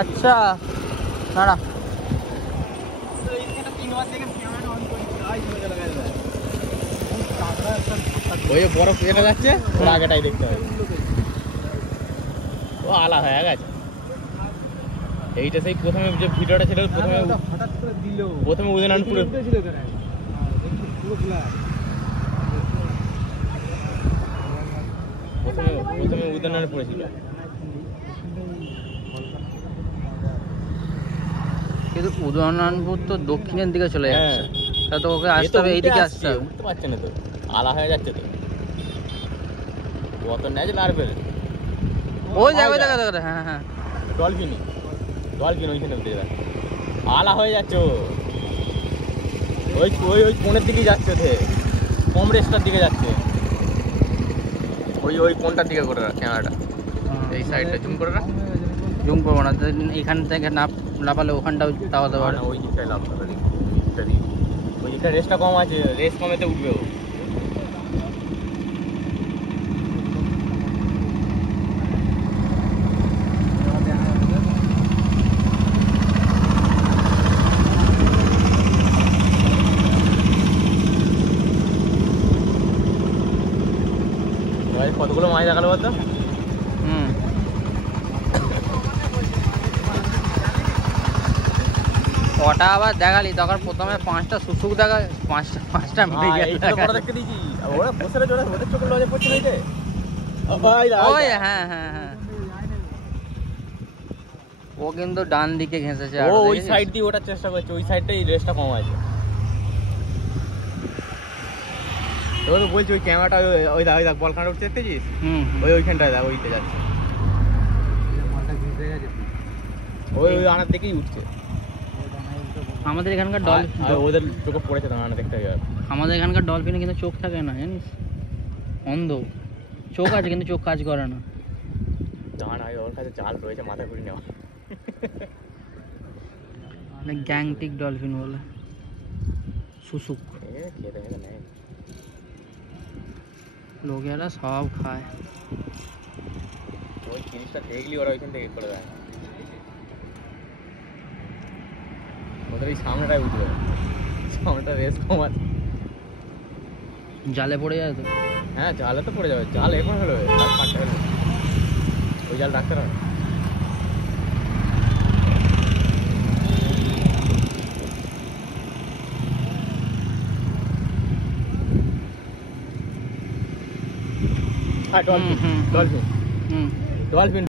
আচ্ছা দাঁড়া ওই বরফ এটা যাচ্ছে আগেটাই দেখতে হবে ও আলা হয়ে গেছে এইটা সেই প্রথমে যে ভিডিওটা ছিল প্রথমে উদয়নারায়ণপুরে প্রথমে উদয়নারায়ণপুরে ছিল কিন্তু উদয়নারায়ণপুর তো দক্ষিণের দিকে চলে যাচ্ছে তা তো ওকে আসতে হবে এইদিকে আসতে হবে উঠতে পারছে না তো আলা হয়ে যাচ্ছে তো কত নেয় লাড়বে ওই জায়গায় দেখা হ্যাঁ হ্যাঁ ডলফিন ওইখানে উঠে যাচ্ছে আলা হয়ে যাচ্ছে ওই ওই ওই কোণের দিকে যাচ্ছে ওঠে কম রেস্টার দিকে যাচ্ছে ওই ওই কোনটার দিকে করে রাখ ক্যামেরাটা এই সাইডটা জুম করে রাখ জুম করবো না এখান থেকে না লাফালে ওখানটাও দাওয়াতে পারে ওই দিকটায় লাভ হবে ওই দিকটা রেসটা কম আছে রেস কমেতে উঠবে ও কতগুলো মাছ দেখালো বলতো কটা আবার দেখালি তখন প্রথমে 5টা শুশুক দেখা 5টা দেখতে দিয়েছি ওরা বসে রয়েছে ওদের চোখের লজে পড়ছে না ওই হ্যাঁ হ্যাঁ হ্যাঁ ও কিন্তু ডান দিকে ঘেঁষেছে ও ওই সাইড দিয়ে ওঠার চেষ্টা করছে ওই সাইডটাই রেসটা কম আছে তোর বলছি ওই ক্যামেরাটা ওই দেখ বল কাঁটা উঠতে দেখতেছিস ওইখানটায় দেখ ওইতে যাচ্ছে ওই আনার দিকেই উঠছে আমাদের এখানকার ডলফিন ওদের চোখে পড়েছে তো আনা দেখতে হবে আমাদের এখানকার ডলফিনে কিন্তু চোখ থাকে না জানিস অন্ধ চোখ আছে কিন্তু চোখ কাজ করে না জান ওর কাছে জাল রয়েছে মাথা ঘুরি নেওয়া গ্যাংটিক ডলফিন বলে শুশুক লোকেরা সব খায় ওই জিনিসটা দেখলি ওরা ওইখান থেকে করে দেয় ওদের এই সামনেটাই উঠবে সামনেটা রেস কম আছে জালে পড়ে যায় তো হ্যাঁ জালে তো পড়ে যাবে জাল এখন হলো জাল কাটতে হবে ওই জাল রাখতে হবে ডলফিন